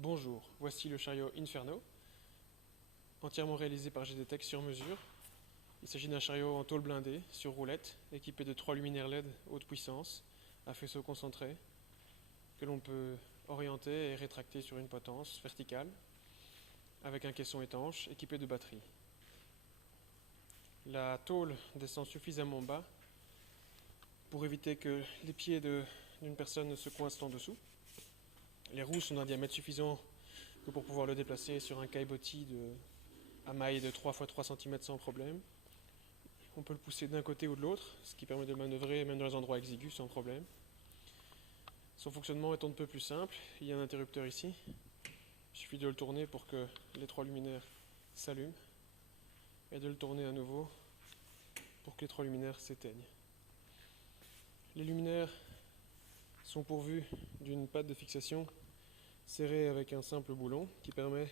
Bonjour, voici le chariot Inferno, entièrement réalisé par GDTech sur mesure. Il s'agit d'un chariot en tôle blindée, sur roulette, équipé de 3 luminaires LED haute puissance, à faisceau concentré, que l'on peut orienter et rétracter sur une potence verticale, avec un caisson étanche équipé de batterie. La tôle descend suffisamment bas pour éviter que les pieds d'une personne ne se coincent en dessous. Les roues sont d'un diamètre suffisant que pour pouvoir le déplacer sur un caillebotis à maille de 3 x 3 cm sans problème. On peut le pousser d'un côté ou de l'autre, ce qui permet de le manœuvrer même dans les endroits exigus sans problème. Son fonctionnement est un peu plus simple. Il y a un interrupteur ici. Il suffit de le tourner pour que les 3 luminaires s'allument et de le tourner à nouveau pour que les 3 luminaires s'éteignent. Les luminaires sont pourvus d'une patte de fixation serrée avec un simple boulon qui permet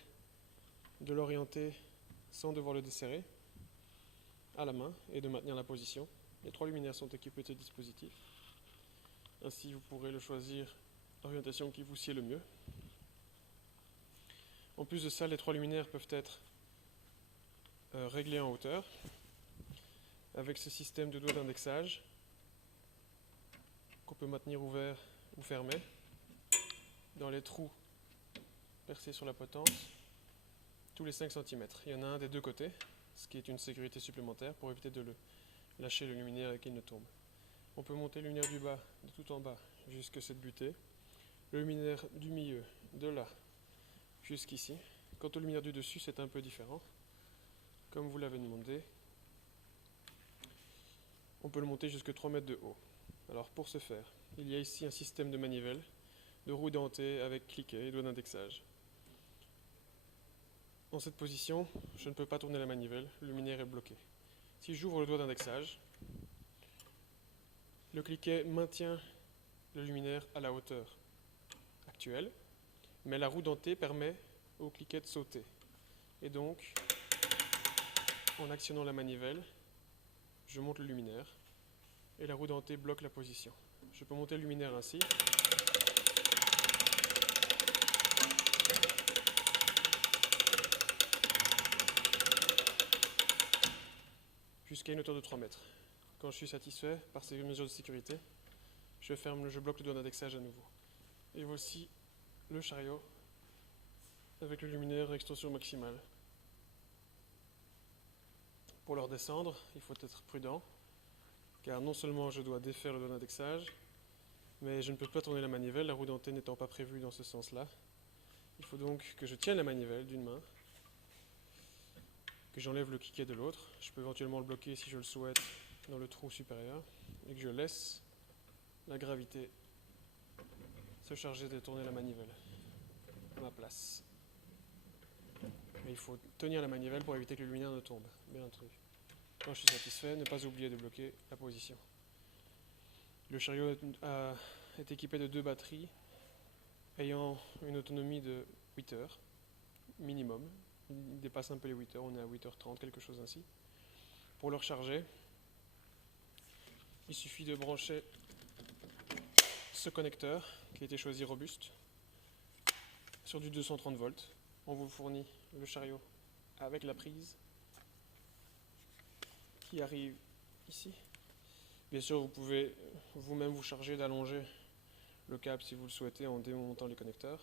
de l'orienter sans devoir le desserrer à la main et de maintenir la position. Les 3 luminaires sont équipés de ce dispositif. Ainsi, vous pourrez le choisir l'orientation qui vous sied le mieux. En plus de ça, les 3 luminaires peuvent être réglés en hauteur avec ce système de doigt d'indexage qu'on peut maintenir ouvert ou fermé dans les trous percés sur la potence tous les 5 cm. Il y en a un des deux côtés, ce qui est une sécurité supplémentaire pour éviter de lâcher le luminaire et qu'il ne tombe. On peut monter le luminaire du bas, de tout en bas, jusqu'à cette butée. Le luminaire du milieu, de là jusqu'ici. Quant au luminaire du dessus, c'est un peu différent. Comme vous l'avez demandé, on peut le monter jusqu'à 3 mètres de haut. Alors pour ce faire, il y a ici un système de manivelle, de roues dentées avec cliquet et doigt d'indexage. Dans cette position, je ne peux pas tourner la manivelle, le luminaire est bloqué. Si j'ouvre le doigt d'indexage, le cliquet maintient le luminaire à la hauteur actuelle, mais la roue dentée permet au cliquet de sauter. Et donc, en actionnant la manivelle, je monte le luminaire et la roue dentée bloque la position. Je peux monter le luminaire ainsi. Jusqu'à une hauteur de 3 mètres. Quand je suis satisfait par ces mesures de sécurité, je bloque le doigt d'indexage à nouveau. Et voici le chariot avec le luminaire à extension maximale. Pour le redescendre, il faut être prudent, car non seulement je dois défaire le doigt d'indexage, mais je ne peux pas tourner la manivelle, la roue dentée n'étant pas prévue dans ce sens-là. Il faut donc que je tienne la manivelle d'une main, que j'enlève le cliquet de l'autre. Je peux éventuellement le bloquer si je le souhaite dans le trou supérieur, et que je laisse la gravité se charger de tourner la manivelle à ma place. Mais il faut tenir la manivelle pour éviter que le luminaire ne tombe, bien entendu. Quand je suis satisfait, ne pas oublier de bloquer la position. Le chariot est équipé de 2 batteries ayant une autonomie de 8 heures minimum. Il dépasse un peu les 8 heures, on est à 8h30, quelque chose ainsi. Pour le recharger, il suffit de brancher ce connecteur qui a été choisi robuste sur du 230 volts. On vous fournit le chariot avec la prise qui arrive ici. Bien sûr, vous pouvez vous-même vous charger d'allonger le câble si vous le souhaitez en démontant les connecteurs.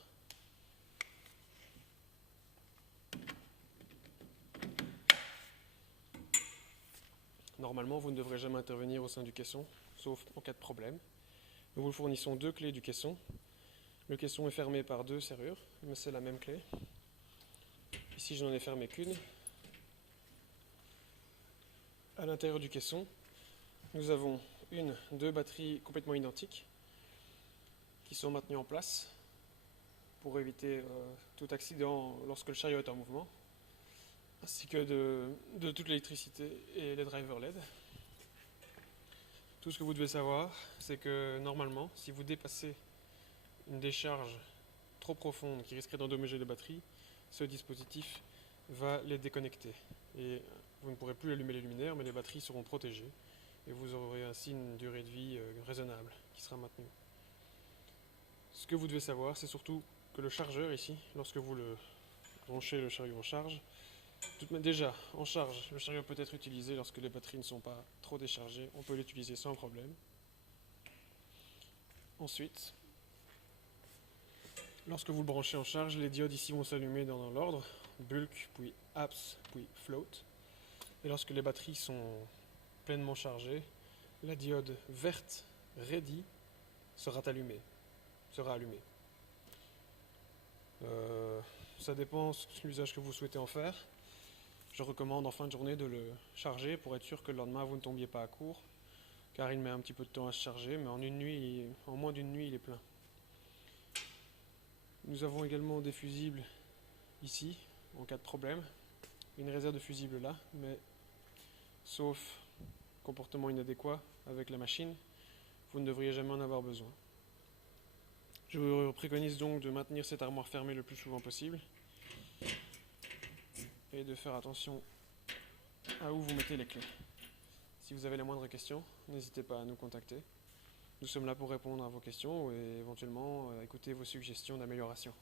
Normalement, vous ne devrez jamais intervenir au sein du caisson, sauf en cas de problème. Nous vous fournissons 2 clés du caisson. Le caisson est fermé par 2 serrures, mais c'est la même clé. Ici, je n'en ai fermé qu'une. À l'intérieur du caisson, nous avons 2 batteries complètement identiques qui sont maintenues en place pour éviter tout accident lorsque le chariot est en mouvement, ainsi que de toute l'électricité et les drivers LED. Tout ce que vous devez savoir, c'est que normalement, si vous dépassez une décharge trop profonde qui risquerait d'endommager les batteries, ce dispositif va les déconnecter. Et vous ne pourrez plus allumer les luminaires, mais les batteries seront protégées et vous aurez ainsi une durée de vie raisonnable qui sera maintenue. Ce que vous devez savoir, c'est surtout que le chargeur ici, lorsque vous le branchez le chariot en charge, déjà en charge, le chariot peut être utilisé lorsque les batteries ne sont pas trop déchargées, on peut l'utiliser sans problème. Ensuite, lorsque vous le branchez en charge, les diodes ici vont s'allumer dans l'ordre, bulk, puis apps, puis float. Et lorsque les batteries sont pleinement chargées, la diode verte ready sera allumée. Ça dépend de l'usage que vous souhaitez en faire. Je recommande en fin de journée de le charger pour être sûr que le lendemain vous ne tombiez pas à court, car il met un petit peu de temps à se charger, mais en moins d'une nuit il est plein. Nous avons également des fusibles ici, en cas de problème. Une réserve de fusibles là, mais sauf comportement inadéquat avec la machine, vous ne devriez jamais en avoir besoin. Je vous préconise donc de maintenir cette armoire fermée le plus souvent possible et de faire attention à où vous mettez les clés. Si vous avez la moindre question, n'hésitez pas à nous contacter. Nous sommes là pour répondre à vos questions et éventuellement écouter vos suggestions d'amélioration.